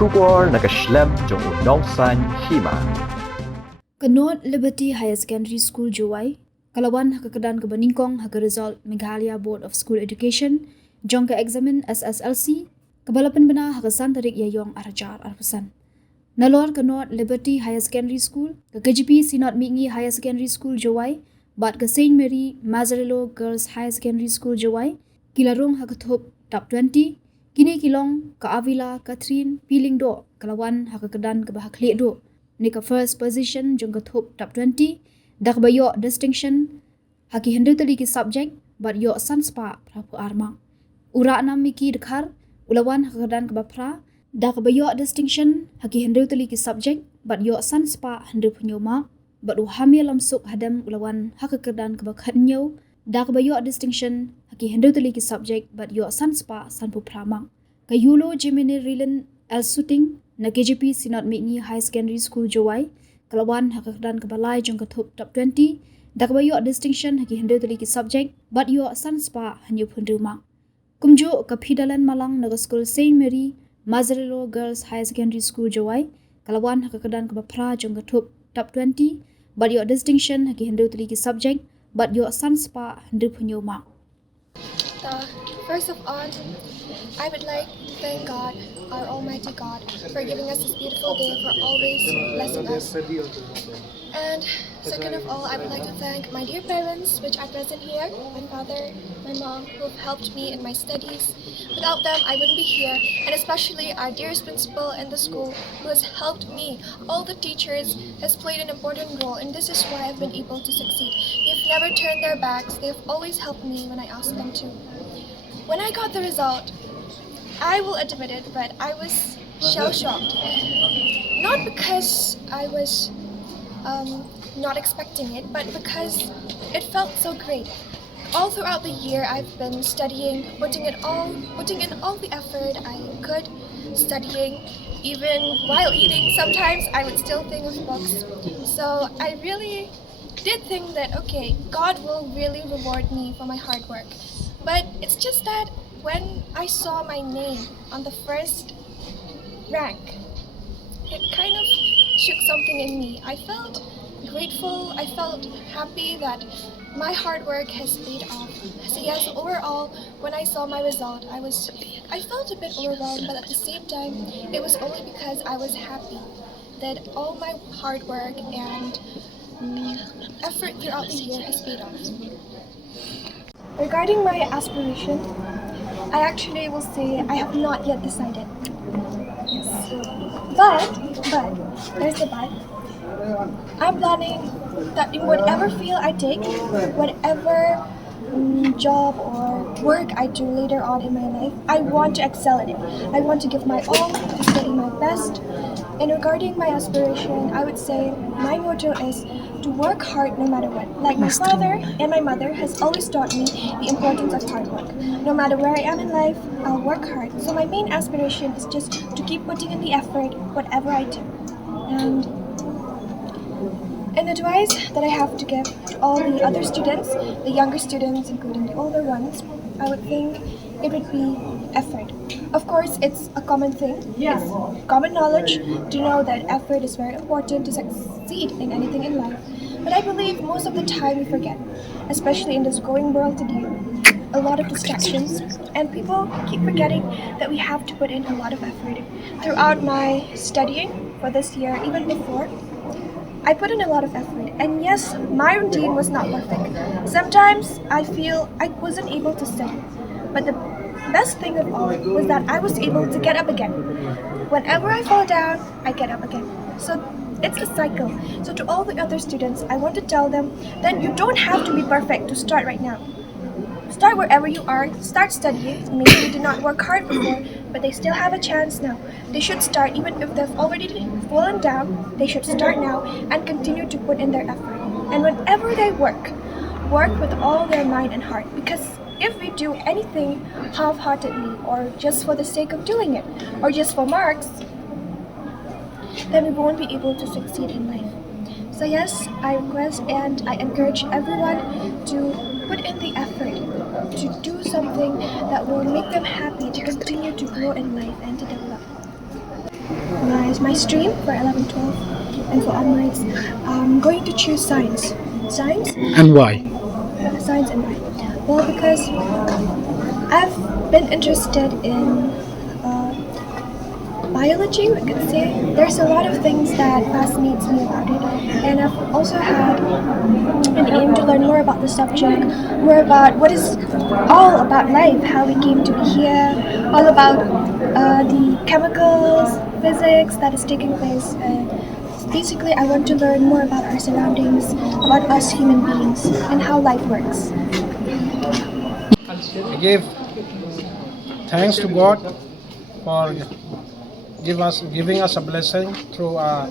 Shubor nakaslem jong unongsan Hima. Ngut Liberty Higher Secondary School Jowai, Kalawan hakakedan kebaningkong haka result Meghalaya Board of School Education, jong ke examen SSLC, kebalapan bena hakasan tarik yayong arajar arpesan. Nalor Ngut Liberty Higher Secondary School, ke KGP Sinot Mingi Higher Secondary School Jowai, bat ke Saint Mary Mazzarello Girls Higher Secondary School Jowai, kilarung hakatop TOP-20, kini kilong ke Avila Catherine Pilingdo, Kalawan hakakedan ke bahaklik do. Nika first position jong top TOP-20 dak bayo distinction haki hendu tali ki subject but yo sanspa prapu armang ura nam miki dekhar ulawan hakadan ke bapra dak bayo distinction haki hendu tali ki subject but yo sanspa hendu penyoma but uhamil lamsuk hadam ulawan hakadan ke bakhanyo dak bayo distinction haki hendu tali ki subject but yo sanspa sanpu pramang kayulo jimini rilen el shooting na KGP Sinot Mingi High Secondary School Jowai, Kalawan hakakedan kebalai jong top TOP-20, dak bayo distinction haki hendu tali ki subject, but yo sanspa hanyu penduma. Kumju kapidalan Malang naga school Saint Mary Mazzarello Girls High Secondary School Jowai, Kalawan hakakedan kebapra jong top TOP-20, but yo distinction haki hendu tali ki subject, but yo sanspa hendu penduma. First of all, I would like to thank God, our Almighty God, for giving us this beautiful day, for always blessing us. And second of all, I would like to thank my dear parents, which are present here, my father, my mom, who have helped me in my studies. Without them, I wouldn't be here, and especially our dearest principal in the school, who has helped me. All the teachers has played an important role, and this is why I've been able to succeed. They've never turned their backs. They've always helped me when I asked them to. When I got the result, I will admit it, but I was shell-shocked. Not because I was not expecting it, but because it felt so great. All throughout the year, I've been studying, putting in all the effort I could, studying. Even while eating, sometimes I would still think of books. So I really did think that, okay, God will really reward me for my hard work. But it's just that when I saw my name on the first rank, it kind of shook something in me. I felt grateful, I felt happy that my hard work has paid off. So yes, overall, when I saw my result, I felt a bit overwhelmed, but at the same time, it was only because I was happy that all my hard work and effort throughout the year has paid off. Regarding my aspiration, I actually will say I have not yet decided. Yes. But, there's the but. I'm planning that in whatever field I take, whatever job or work I do later on in my life, I want to excel in it. I want to give my all, to study my best. And regarding my aspiration, I would say my motto is to work hard no matter what. Like my father and my mother has always taught me the importance of hard work. No matter where I am in life, I'll work hard. So my main aspiration is just to keep putting in the effort, whatever I do. And an advice that I have to give to all the other students, the younger students, including the older ones, I would think it would be effort. Of course, it's a common thing. It's common knowledge to know that effort is very important to succeed in anything in life. But I believe most of the time we forget, especially in this growing world today. A lot of distractions, and people keep forgetting that we have to put in a lot of effort. Throughout my studying for this year, even before, I put in a lot of effort, and yes, my routine was not perfect. Sometimes I feel I wasn't able to study, but the best thing of all was that I was able to get up again. Whenever I fall down, I get up again. So it's a cycle. So to all the other students, I want to tell them that you don't have to be perfect to start right now. Start wherever you are, start studying. Maybe you did not work hard before, but they still have a chance now. They should start even if they've already fallen down. They should start now and continue to put in their effort. And whenever they work with all their mind and heart, because if we do anything half-heartedly or just for the sake of doing it or just for marks, then we won't be able to succeed in life. So yes, I request and I encourage everyone to put in the effort to do something that will make them happy to continue to grow in life and to develop. my stream for 11, 12, and for onwards, I'm going to choose science. Science? And why? Science and why? Well, because I've been interested in biology, I could say. There's a lot of things that fascinates me about it, and I've also had an aim to learn more about the subject, more about what is all about life, how we came to be here, all about the chemicals, physics that is taking place. Basically, I want to learn more about our surroundings, about us human beings, and how life works. I give thanks to God for giving us a blessing through our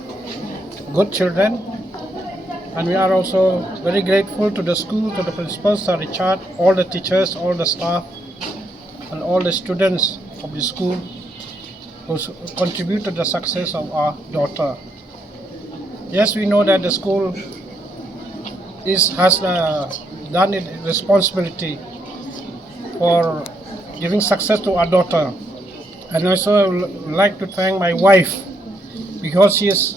good children, and we are also very grateful to the school, to the principal, Sir Richard, all the teachers, all the staff, and all the students of the school who contribute to the success of our daughter. Yes, we know that the school has done its responsibility for giving success to our daughter. And also I would like to thank my wife, because she is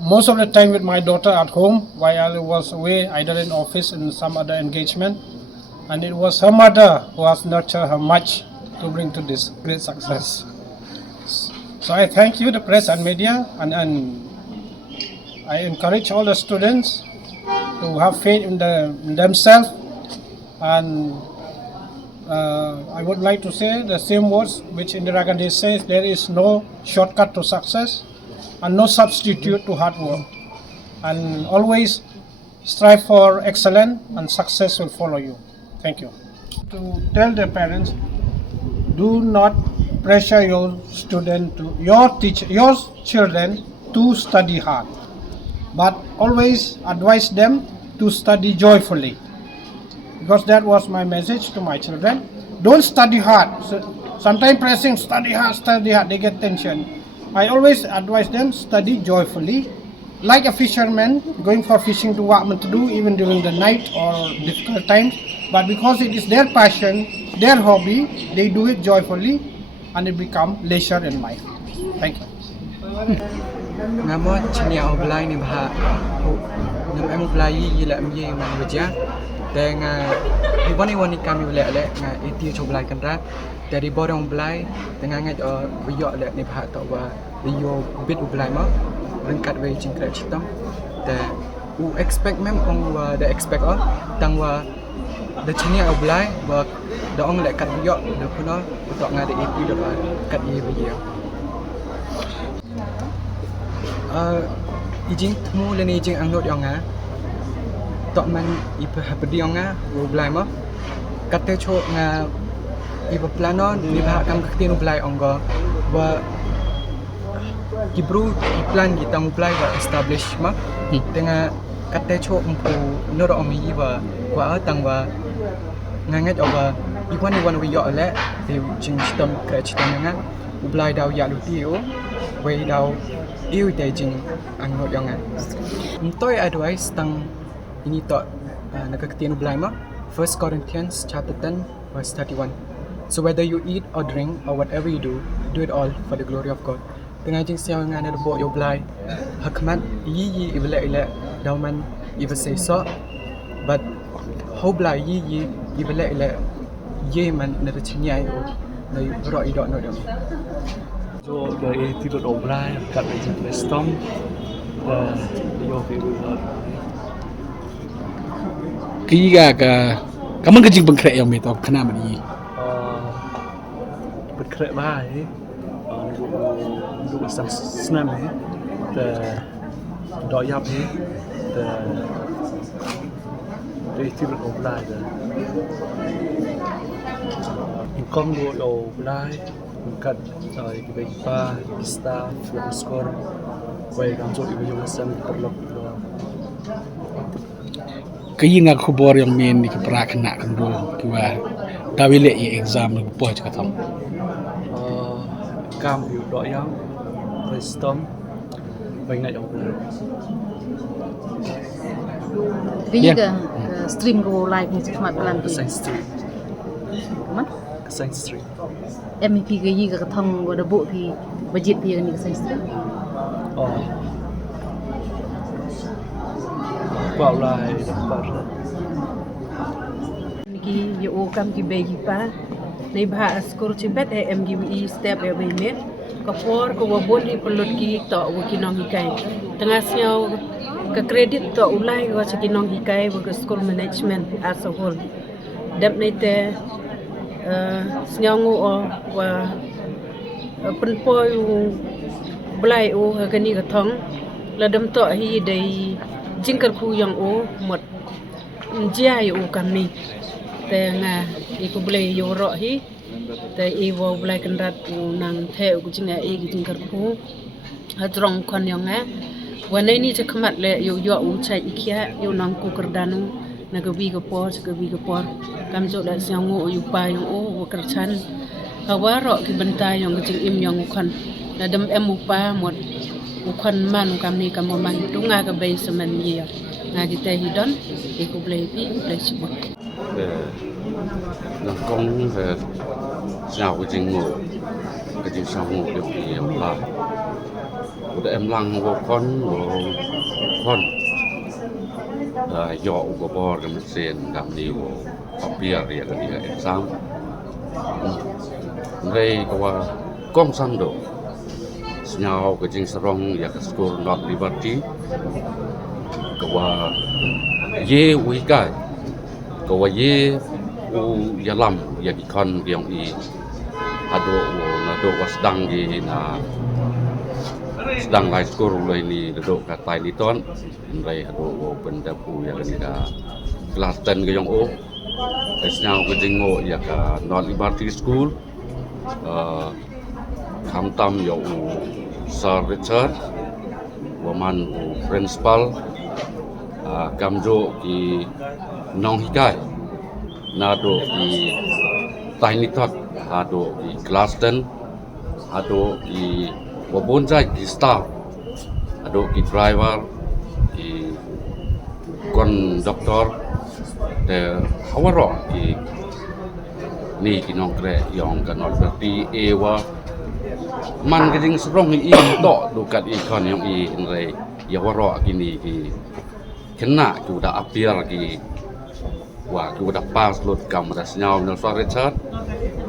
most of the time with my daughter at home while I was away, either in office and some other engagement. And it was her mother who has nurtured her much to bring to this great success. So I thank you, the press and media, and I encourage all the students to have faith in themselves, and I would like to say the same words which Indira Gandhi says: there is no shortcut to success and no substitute to hard work. And always strive for excellence, and success will follow you. Thank you. To tell the parents, do not pressure your children to study hard, but always advise them to study joyfully. Because that was my message to my children. Don't study hard. Sometimes pressing, study hard, they get tension. I always advise them, study joyfully. Like a fisherman going for fishing to what to do, even during the night or difficult times. But because it is their passion, their hobby, they do it joyfully, and it become leisure in life. Thank you. Ngamot chini oblai ni bah, nam oblai yi la mye man wajah. Dan wani kami boleh le ngai itu coba kan rat dari borong belai dengan ngai biok le ni bah tak wa bio bit belai mau rengkat we jingkrat citong dan u expect mem ong wa the expect tang wa the chini belai wa da ong le kat biok da puno untuk ngai de itu da kat ye bio ijing temu le ni ijing angnot yang tak man ipa hapediong wo blai mo kate cho nga ipa plano ni ba kam ktin blai ongo wa gibru plan gitang blai wa establish ma dengan kate cho umpu noro omi wa kwa tang wa nganget oba iwan wi yo le de jing stom krach tang nga blai daw ya lu tiu we daw iu de jing angot yang mtoi advice tang ini tak nak ketian belai mah 1 Corinthians chapter 10 verse 31. So whether you eat or drink or whatever you do it all for the glory of God. Tengah jing siang ngan ada bok yo belai hakmat yi ibelek dauman iba say so, but how belai yi ibelek ye man na chinyai o na ro idok no dong. So dari tidur oblai kat jing restom dan yo fi Kiga kamu kecing bengkrek yang meto kena mani. Berkrek bahai. Duk sang senam te doyap te tidur oblai te. Income do oblai kat Kiba, staff, skor. Baik untuk ibu yang sang perlu. Kayi nga khubor yang main ni kepra kena kan do kiwa dawile ye exam ni po cha katam cam yu do yang brainstorm banyak yang Kayaknya ke stream ke live ni cuma pelan tu. science stream Mana? Science Street. MEP ke yi ke thong wa da bo phi budget phi ni ke sai Oh. Vào lại dapat. ki yo o kam ki be ki pa nei bha skor chi bet e MGE step e be met ka por ko wa boli pelot ki to wo ki nong kai tengah siau ke kredit to ulai wa chi ki nong kai wo ke school management as a whole dep nei te siau ngo wa pen po yu blai o ka ni ka thong la dam to hi dei jingkar khu yang o mot jia yu kam ni te nga iku boleh yo ro hi te I wo boleh kendat nang the ku jinga e ki jingkar khu hadrong kon yang wane ni je khamat le yo yo u chai ikhia yo nang ku kerdanu na ga bi ga por kam jo la siang ngo yu pa yang o wo kerchan hawa ro ki benta yang jing im yang kon na dam em u pa mot u kon man kam ni kam man tu nga ga be semen ye nga ki te hidon iku boleh pi boleh sebut nó công về giàu cái trình ngộ cái trình sau ngộ được nhiều là của em lăng của con dọ của bò cái mình xem làm nhiều học bia rồi cái gì exam đây có công sang độ nhau cái trình sarong ya cái school not liberty có ye uy cái có ye u yalam ya ikon yang I ado was sedang di na sedang lai skor lai ni ado ka tai li ton lai ado benda pu ya ni ka kelas 10 ke yang o esnya ko jingo ya ka non liberty school kham tam yo u sir Richard woman u principal kamjo ki nong hikai nado di tiny tot hado di class 10 hado di wabonjai di staff hado di driver di konduktor de hawaro di ni kinong kre yang kanol berti ewa man geding serong I to dukat ikon yang I nre yawaro kini ki kena ku da appear ki wah ku da pas lot kam da senyau no so Richard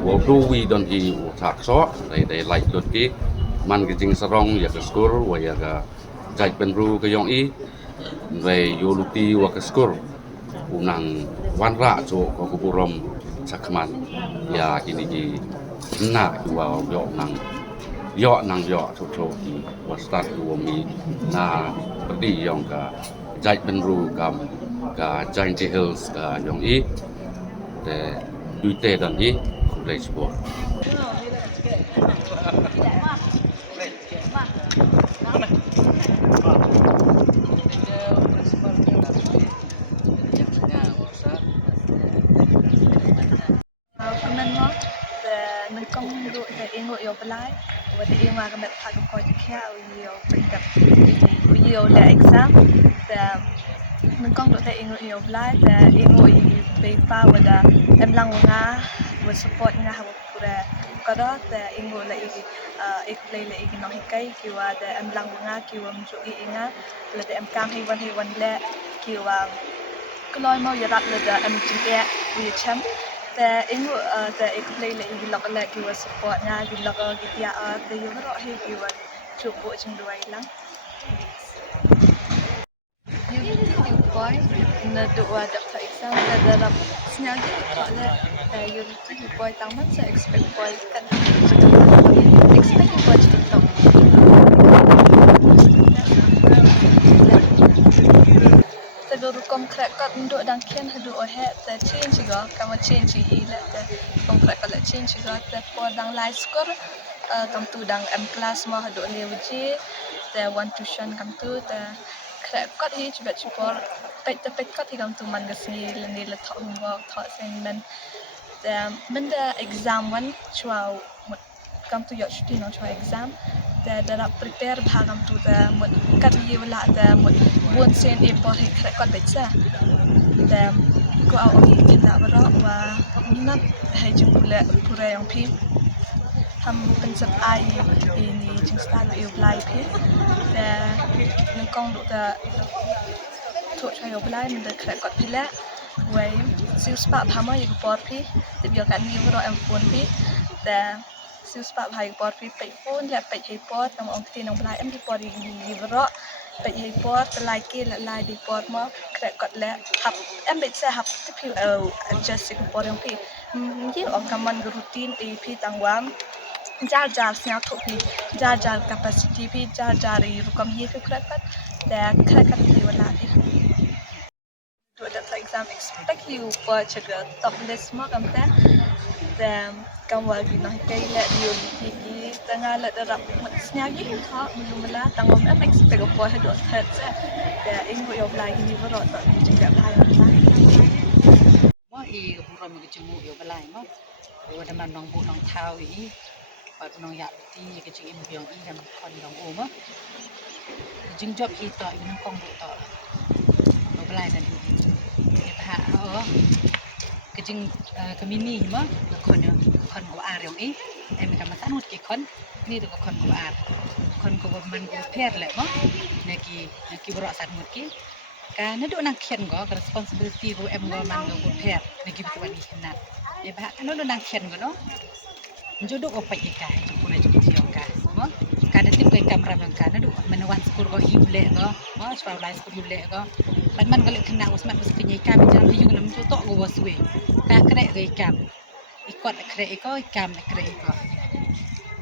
wo do we don hi wo tak so dai like lot ki man ki jing sarong ya ka skor wa ya ka jai pen ru ka yong I ve yo luti wa ka skor unang wan ra cho ko ku burom sakman ya kini ki na ku wa yo nang yo cho ki wa start ku mi na pedi yong ka jai pen ru kam ka Giant Hills ka yong I te duite dan I kulai sport Kemen mo the nangkong do the ingo yo belai wa the inga ka met phag ko kya yo pindak yo le exam the nangkong do the ingo yo belai the ingo I be pa wa da em lang nga wa support nga ha pura ka do the ingo le I play le I no hikai ki wa the em lang nga ki wa mju I nga le the em kang hi wan le ki wa kloi mo ya rat le the em jia wi chamแต่เองว่าแต่เอกเลยเลยกินล็อกเลยกิว่าสปอร์ตงานกินล็อกกินยาแต่ยังไม่รอให้กิว่าจูบจังด้วยลังยูบอยนั่นดูว่าดับไฟซ้ำแต่ดับสัญญาณก็เลยแต่ยูบอยตั้งมันจะ expect บอยกัน expect บอยจะต้องแต่ดูกลมแคร์ก็ดูดังเขียนให้ดูโอเฮแต่เชนชิก็คำว่าเชนชิอีแหละแต่กลมแคร์ก็เลยเชนชิก็แต่พอดังไลฟ์สกอร์คำตูดัง M class มาให้ดูเลี้ยวจีแต่ one tuitionคำตูแต่แคร์ก็ที่จะแบบชิพอเป็ดก็ที่คำตูมันก็สีเรื่องนี้ละท้องว่าท้อเส้นแต่มันได้ exam วันช่วงหมดคำตูยอดชุดที่น้องช่วง examแต่ได้รับ prepare พาคำตูแต่หมดกัดยีเวลาแต่หมดบนเส้นเอพอให้แคร์ก็ไปซะแต่ก็เอาอีกขนาดว่ารอว่า not hejung pura yang pi ham pensep ai ini jing style eu blai pi de nang kong do da to chai eu blai min de kret kot pi la wei siu spa phama eu por pi de bio kan ni ro em pon pi de siu spa bhai por pi pe pon le pe hei por tam ong ti nang blai em di por ni ro pe hei por te lai ke la lai di por ma kret kot le hap em be se hap te pi adjust sig por yang pi ye ong kaman routine e pi tangwam jar siang thuk pi jar capacity pi jar ri rukam ye pi kret kat de kret kat pi wala pi do that exam expect you for check top list ma kam ta dan kamu lagi nak kayak dia tinggi tengah let darab senyagi ha mula tangom em expect apa hedok set dan ingo yo blai ni berot tak juga blai mo i buram ke jemu yo balai mo yo da man nong bu nong thau i pa nong ya ti ke chi im byong i dam kon dong o mo jing job i to i nong kong bu to yo balai dan ni pa ke jing ke mini mo kon yo kon ko ar yong i em ka ma tanut ke kon ni to kon ko ar kon ko man ko per le mo neki bro sat mut ki ka na do nang khen go responsibility go em go man go per neki bitu wani henat e ba ka no do nang khen go no njodo ko pa ka ju pura ju tiong ka mo ka na tip kai kamera man ka na do man wan skur go hible go mo spa lai skur hible go pan man go le khna usmat bus pinyai ka mi jan yu nam ju to go waswe ka kre ge kam ikot kre ko kam kre ko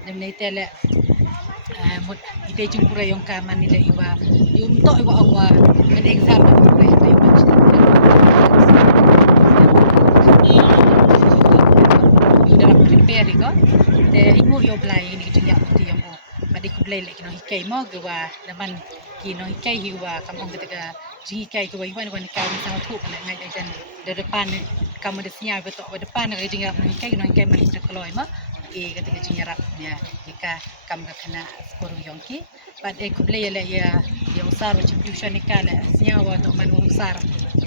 nem nei tele một ide chung pura yung kaman nila iwa yung to iwa ang an exam na pura ito yung yung dalam prepare ko te ingo yo blay ni gitu ya uti yang mo madi ko blay like no hikay mo gawa naman kino hikay hiwa kamong kataga hikay ko iwan ka sa thu na ngai ajan de depan kamu de sinya beto depan na jinga no hikay man ko kloy mo kata jingarap ya ika kam ka kana skor yongki but ko play la ya usar contribution ikala sinyawa to man usar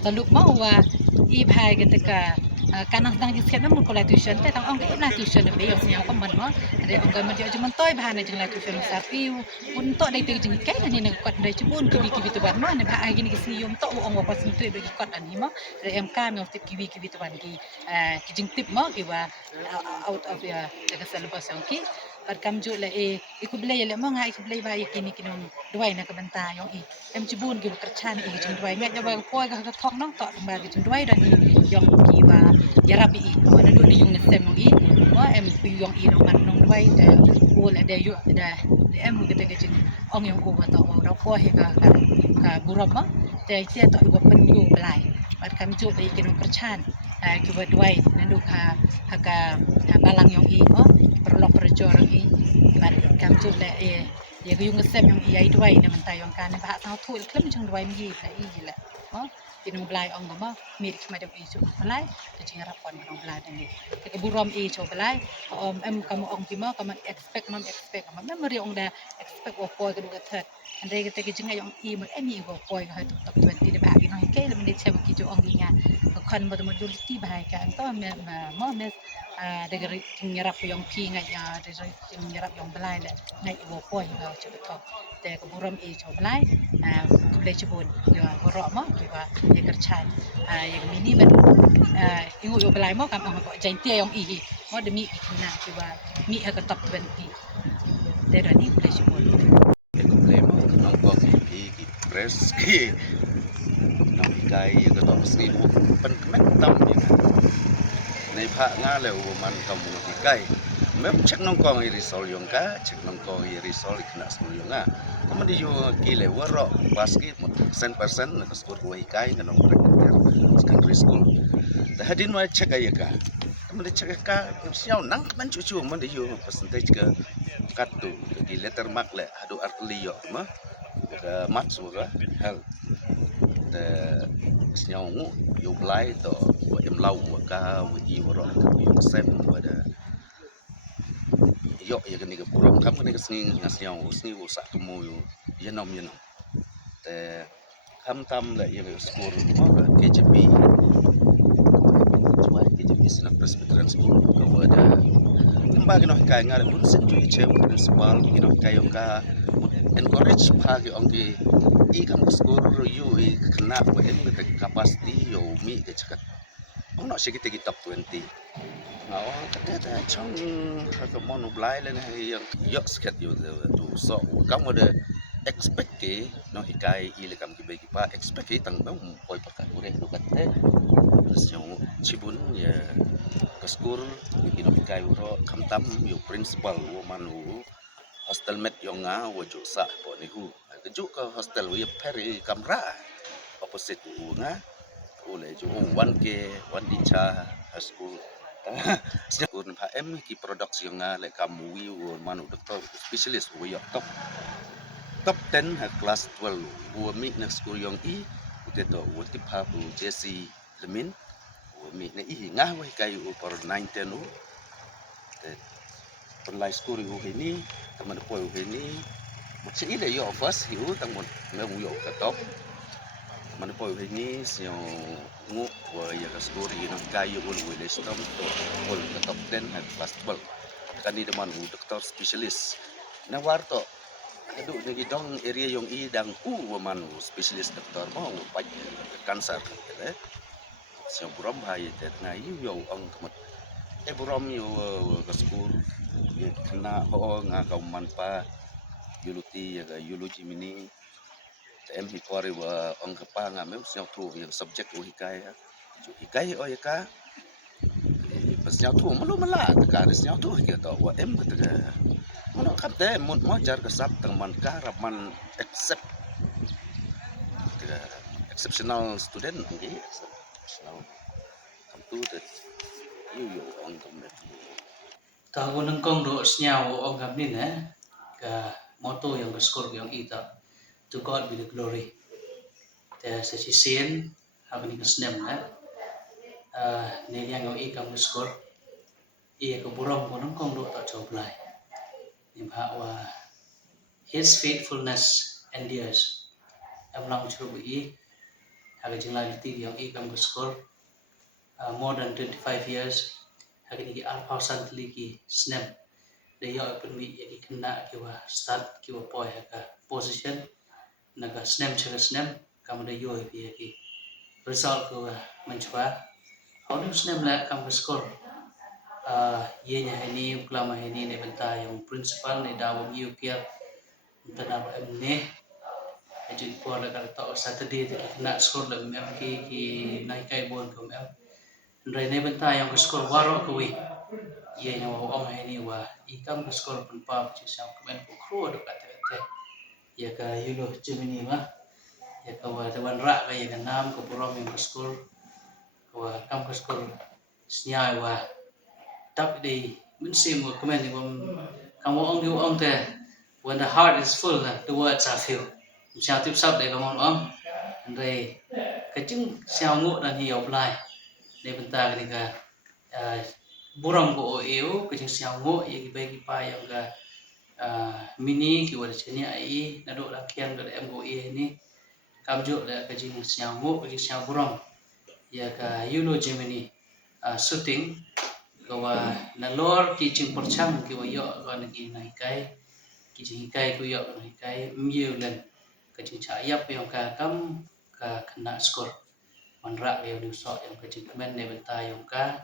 taluk ma wa i bhai kata ka kanang tang jisket na mun ko la tuition te tang ong ka la tuition be yo sinyawa ko man ma re ong ga ma jo man toy bhai na jing la tuition sa piu un to dai te jing kai ni na kwat dai chibun kibi to ban ma ne bhai gini ki siyum to ong wa concentrate be kwat an hi ma re em ka me tip kibi to ban ki jing tip ma ki wa out of ya daga syllabus yang ki par kam ju la iku blay le mo nga iku blay ba ikini kinong duway na kabanta yung em chibun gi kerchan jing duway me ja ba ko ga thok nong to ba gi jing duway dan yung ki ba yarabi wana do ni yung nesem mo mo em pi yung no man nong duway da ul da yu da em gi te jing ong yung ko ba to mo da ko he ka buram ma te tia to iku pen yu blay par kam ju la ikinong kerchan ki ba duway nandu ka balang yung mo perlok perjor i ban kam ju le ye yung sem yung ai duai na man tayong kan ba ta thu klem chung duai mi la i la ho kinung blai ong ma mi ma dem i chu blai te jing rap kon nong blai ni ke burom i chu blai em kam ong pi ma kam expect ma memory ong da expect o poi ke that ande ke te jing ai ong i ma any o poi ka tu top 20 de ba ki no ke le me che ma ki chu ong nga kon ma mo du ti ba ka to me mo me daga nyarap yung pi nga ya daga nyarap yung balay le ngai wo poi ga chu to te ko buram e chu balay ku le chu bun yo boro mo ki ba ye kerchan ye mini ben ingu yo balay mo kam ko jain tie yung i mo de mi na ki ba mi ha ka top 20 te da ni ku le chu bun problema nong ko ki press ki nong kai ko to sni pen kemet tam niในภาคงาแล้วมันกำมือที่ใกล้แม้เช็คน้องกองอีริสอลยงกาเช็คน้องกองอีริสอลขนาดสอลยงอ่ะก็มันได้อยู่กี่เลวว่ารอบาสกี้หมด10%นะก็สกอร์ไว้ใกล้กับน้องเด็กเด็ก secondary school แต่ถ้าดินว่าเช็คอะไรกันมันได้เช็คกันเสี้ยวนั่งมันจู่ๆมันได้อยู่ percentage ก็กัดตัวกี่ letter mark แหละหาดู artillery อ่ะมั้งก็มัดสูงก็ health แต่เสี้ยวงูอยู่ไล่ต่อem lau ka wi woro yung sem wada yo ya ni ka puram kam ni ka sing ngasyaw sni wo sa kemo yo yenom te kam tam la ya skor mo ka KGP Jowai KGP is na Presbyterian School ko ada limba gino kay nga bun senju chem principal gino kayo ka encourage phagi ongi ikam school you kana wa em ka capacity yo mi ke chakat ono sigit gi top 20 ngao kata chong ka mon blai len yang yok sket you tu so kamu ada expect ke no hikai ile kam ki bagi pa expect ke tang bang poi pakai ure do kate terus yang cibun ya ke school gino hikai uro kam tam yo principal wo manu hostel met yang wo jo sa po ni hu keju ke hostel we peri kamra opposite u nga ule jo wan ke wan di cha school school pa em ki production nga le kamu wi wo manu doktor specialist wo yo top 10 ha class 12 wo mi na school yang i ute to wo tip ha bu jc lemin wo mi na i nga wa kai u por 19 u online school u ini teman po u ini một sĩ là yo first hiểu tăng một người mu yo ka top teman po u ini sio ngu wa ya ka school ino kai u will le stom to all ka top 10 ha class 12 kan di deman u doktor specialist na warto adu ngi dong area yang i dang u wa manu specialist doktor mo pa cancer kele sio buram hai te ngai yo ong kamat buram yo ka school ye kena ho nga ka manpa yuluti ya yuluji mini em hi pore wa ong ka pa nga mem sio tu yang subject u hikai o ya ka pas sio tu malu mala ka sio tu ke to wa em ka ta mono kapte mon jar ka sap tang man ka raman exceptional student ngi exceptional kam tu that you ong kam Tahu nengkong do senyawa ong kam ni ka motto yang berskor yang ita to God be the glory. Te sesisen habis ni kesnem ni yang ikam berskor ia ke burung ko nengkong do tak coblai. Ni bahwa his faithfulness endures. Amlang churu i habis jenglah liti yang ikam berskor more than 25 years. Hari ni alpha santli ki snem de yo pun mi ya ki kena ki wa start ki wa poi ka position naga snem chega snem kam de yo ya ki result ko menchwa how do snem la kam score ye nya ni klama ni ne benta yung principal ne dawo yu kia tana em ne ajin po la ka to saturday de kena score la mem ki nai kai bon ko mem Rai ne benta yang skor waro ko wi ye nya wa ong ni wa ikam skor pun pa chi sam komen ko kro do ka te ya ka yulo Gemini ma ya ka wa wan ra ka ya nam ko prom yang skor wa kam skor snya wa tap de min sim ko komen ni wa kam ong yu ong te when the heart is full the words are few sao tiếp sắp để kam ong rai ka chung sao ngộ na hi op lai ne benta ni ka buram ko eu ke jing siang ngo ye bagi pa yang ka mini ki wala cheni ai na do la kian do em go e ni kam jo la ke jing siang ngo ke jing siang buram ya ka yulo Gemini shooting ko wa na lor ki jing perchang ki wa yo ga na ki nai kai ki jing kai ku yo nai kai miu len ke jing cha yap yang ka kam ka kena skor manra yang du so yang ke jing men ne benta yang ka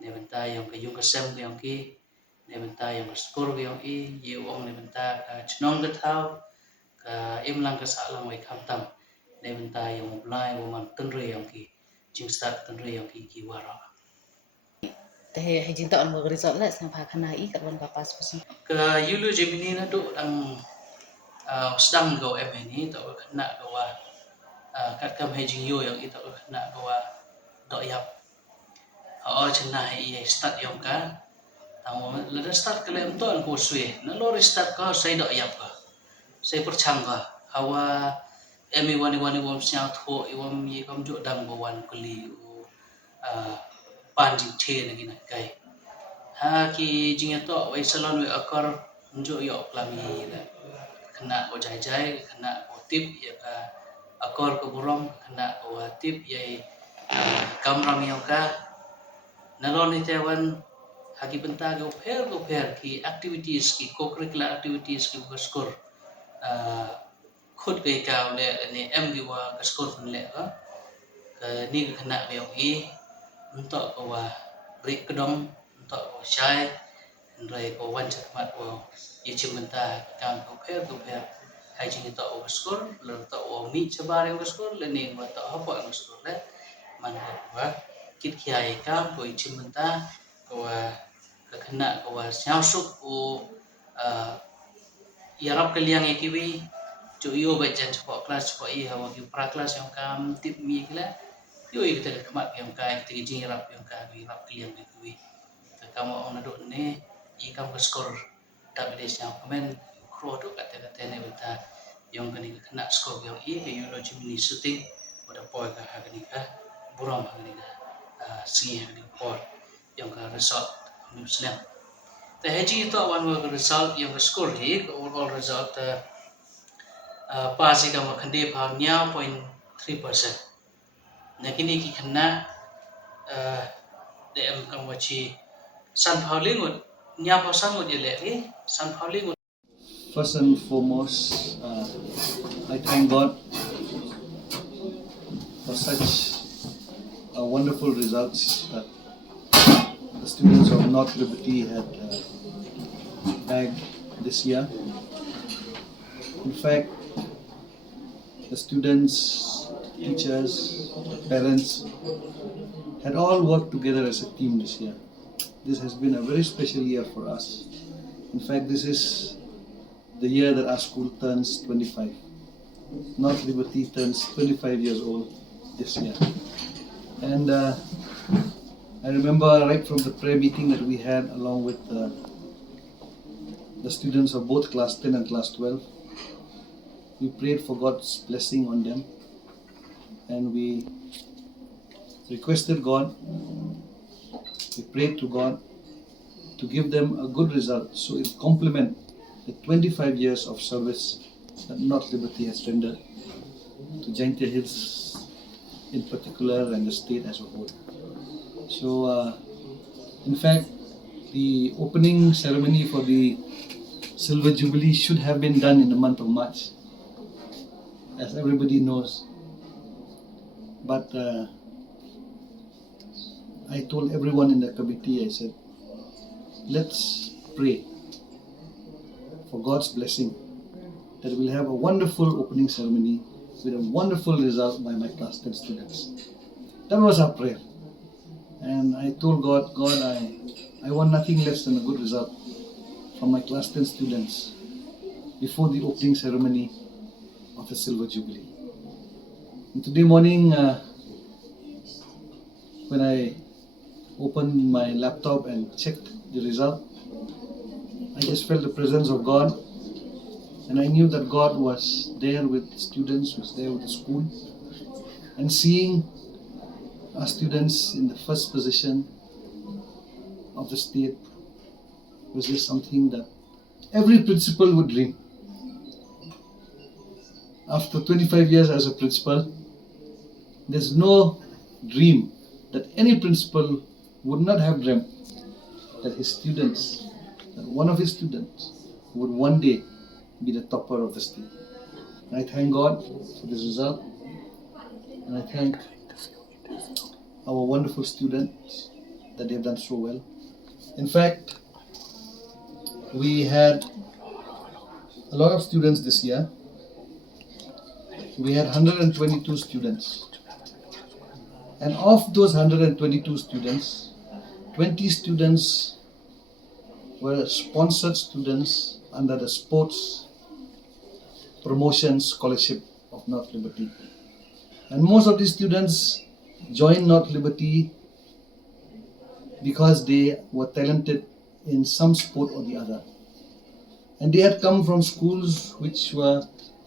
ne benta yang ke yung kasem yang ki ne benta yang skor yang i ye ong ne benta ka chnong ke thau ka im lang ka sa lang wai kham tam ne benta yang blai wo man tun re yang ki jing start tun re yang ki wara Te hejin ta on mo result la sang pha khana I kat wan ka pas pus ka yulo Gemini na do dang sedang go em ni to kena ka wa kat kam hejing yo yang ita kena ka wa do yap chena I start yang ka tang la start ka lem to an ko sui na lo start ka sai do yap ka sai perchang ka hawa emi wani wom sia tho I wom ye kam jo dang bo wan kuli pan jing the na gina kai ha ki jing to wai salon we akar jo yo klami la kena ko jai jai kena ko tip ya ka akor ko burom kena ko tip ye kamram yang ka nalon ni tewan hagi benta go pair ki activities ki co-curricular activities ki skor khut ke ka le ni em gi wa ka skor le ka ni ka na be i untuk ko wa ri kedong untuk ko shai rồi có quan trọng mặt của như chúng ta càng có phép hay chỉ tạo ở school là tạo ở mỹ cho ba em school là nên mà tạo học ở school đấy mà nó kít kia cam của chúng ta của cái khả năng của giáo dục của Arab kaliang ikiwi chủ yếu về chân cho class cho i hawa ki pra class yang kam tip mi kila yo i kita kemat yang kai kita jing Arab yang kai Arab kaliang ikiwi kamu orang duduk ni ikan skor tak boleh siapa komen kru tu kata ni benda yang kena skor yang ke you know cuma shooting pada point ke hari ni buram hari ni singi hari ni point yang result Muslim. Haji itu awan result yang skor ni overall result pas jika makan dia pahnya 0.3%. Nah kini kena DM kamu cik San Paulingut nyapa sangut ile San Paulingut. First and foremost, I thank God for such wonderful results that the students of North Liberty had bagged this year. In fact, the students, teachers, parents had all worked together as a team this year. This has been a very special year for us. In fact, this is the year that our school turns 25. North Liberty turns 25 years old this year. And I remember right from the prayer meeting that we had along with the students of both class 10 and class 12, we prayed for God's blessing on them. And we requested God, we prayed to God to give them a good result so it complement the 25 years of service that North Liberty has rendered to Jaintia Hills in particular and the state as a whole. So in fact, the opening ceremony for the Silver Jubilee should have been done in the month of March, as everybody knows. But I told everyone in the committee, I said, let's pray for God's blessing that we'll have a wonderful opening ceremony with a wonderful result by my class 10 students. That was our prayer. And I told God, I want nothing less than a good result from my class 10 students before the opening ceremony of the Silver Jubilee. And today morning, when I opened my laptop and checked the result, I just felt the presence of God, and I knew that God was there with the students, was there with the school, and seeing our students in the first position of the state was just something that every principal would dream. After 25 years as a principal, there's no dream that any principal would not have dreamt that his students, that one of his students would one day be the topper of the state. And I thank God for this result, and I thank our wonderful students that they have done so well. In fact, we had a lot of students this year. We had 122 students. And of those 122 students, 20 students were sponsored students under the Sports Promotion Scholarship of North Liberty. And most of these students joined North Liberty because they were talented in some sport or the other. And they had come from schools which were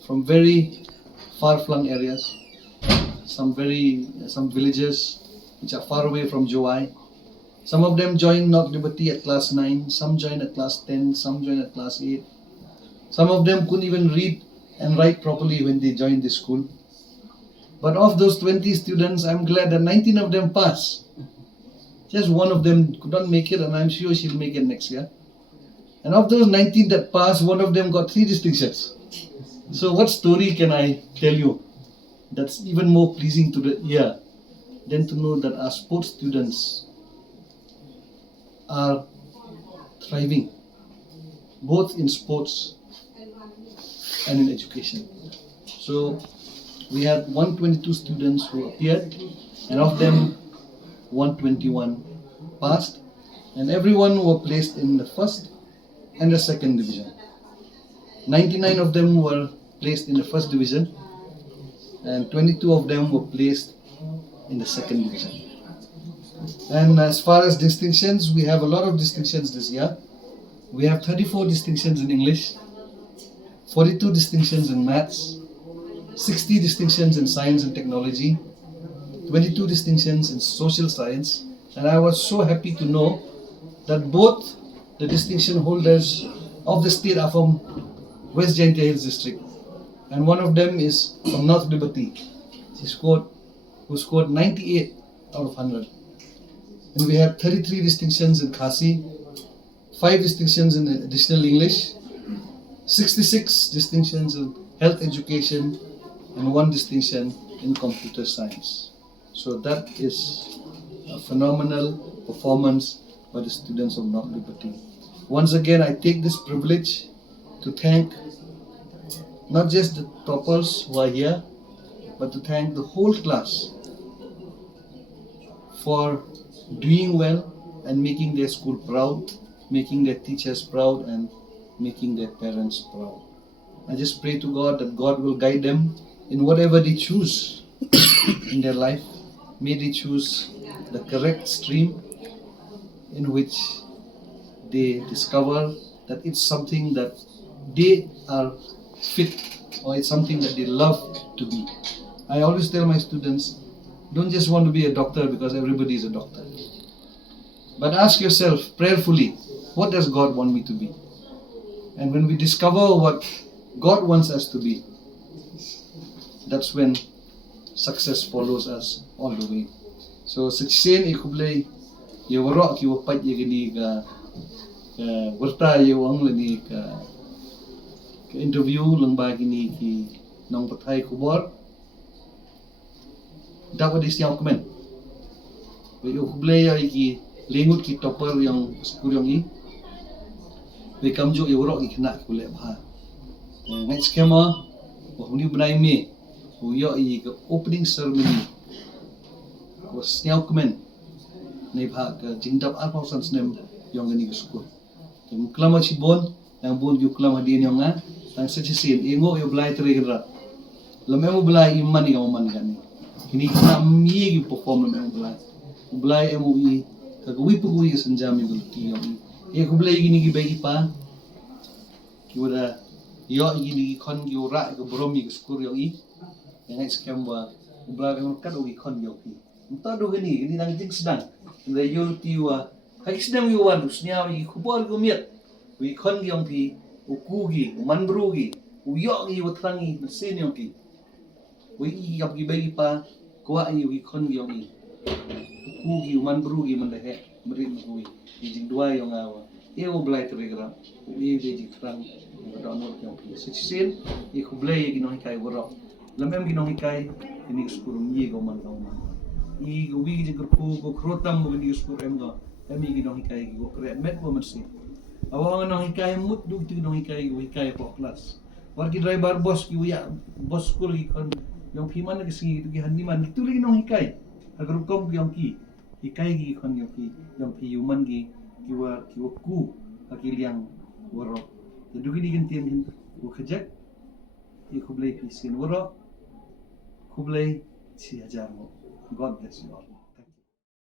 from very far-flung areas, some villages which are far away from Jowai. Some of them joined North Liberty at class 9, some joined at class 10, some joined at class 8. Some of them couldn't even read and write properly when they joined the school. But of those 20 students, I'm glad that 19 of them passed. Just one of them could not make it, and I'm sure she'll make it next year. And of those 19 that passed, one of them got 3 distinctions. So what story can I tell you that's even more pleasing to the ear than to know that our sports students are thriving, both in sports and in education. So we had 122 students who appeared, and of them 121 passed, and everyone were placed in the first and the second division. 99 of them were placed in the first division, and 22 of them were placed in the second division. And as far as distinctions, we have a lot of distinctions this year. We have 34 distinctions in English, 42 distinctions in maths, 60 distinctions in science and technology, 22 distinctions in social science, and I was so happy to know that both the distinction holders of the state are from West Jaintia Hills district, and one of them is from North Liberty. Who scored 98 out of 100. And we had 33 distinctions in Khasi, 5 distinctions in additional English, 66 distinctions in health education, and 1 distinction in computer science. So that is a phenomenal performance by the students of North Liberty. Once again, I take this privilege to thank not just the toppers who are here, but to thank the whole class for doing well and making their school proud, making their teachers proud, and making their parents proud. I just pray to God that God will guide them in whatever they choose in their life. May they choose the correct stream in which they discover that it's something that they are fit, or it's something that they love to be. I always tell my students, don't just want to be a doctor because everybody is a doctor. But ask yourself prayerfully, what does God want me to be? And when we discover what God wants us to be, that's when success follows us all the way. So success ikublay yawaro ki wapat yagini ka warta yawang lani ka interview lang bagini ki nong patay kubor dapat disyang komen. Yo kublay ay ki lingut ki topper yang skuryong i we kamjo yawaro ki kena kulay bha ngai skema wa huni benai me yo i ka opening ceremony was nyau komen nei bha ka jingdap alpha sans nem yang gani ka skul kem klama chibon yang bon yu klama din yang nga tang sechisin ingo yo blai tregra lamemo blai iman yang man gani kini kana mi gi perform lamemo blai MOE ka wi pu gi senjam yu ti yang e ku blai gini gi bagi pa ki wada yo gini gi kon gi ora ga brom gi skul yang i yang scam wa blai ga kan wi kon yo ki ta do gini nang jing sedang le yo ti wa hai sedang yu wan usnya wi khubor gu miet wi kon gi yang ti uku gi man bru gi u yo gi watrangi mesin yang ki wi i yap gi bagi pa kwa i wi kon gi yang i uku gi man bru gi man de he meri wi jing dua yang awa e wo blai telegram wi be ji trang do no yang ki sitsin i khublai gi no kai woro lamem gi no kai ini skuru mi go man go man i go wi gi grupu go krotam go ni skuru em go emi gi no kai go kre met wo man si awang no kai mut du ti no kai go kai po class war gi driver bos gi ya bos skul gi kon yang Hima na kasi gi handi man itu lagi no kai agar kom gi yang ki ikai gi kon yang ki yang human gi kiwa ku akil yang woro jadi gini gentian ku khajak i khublai pisin woro khublai si hajar mo God bless you all.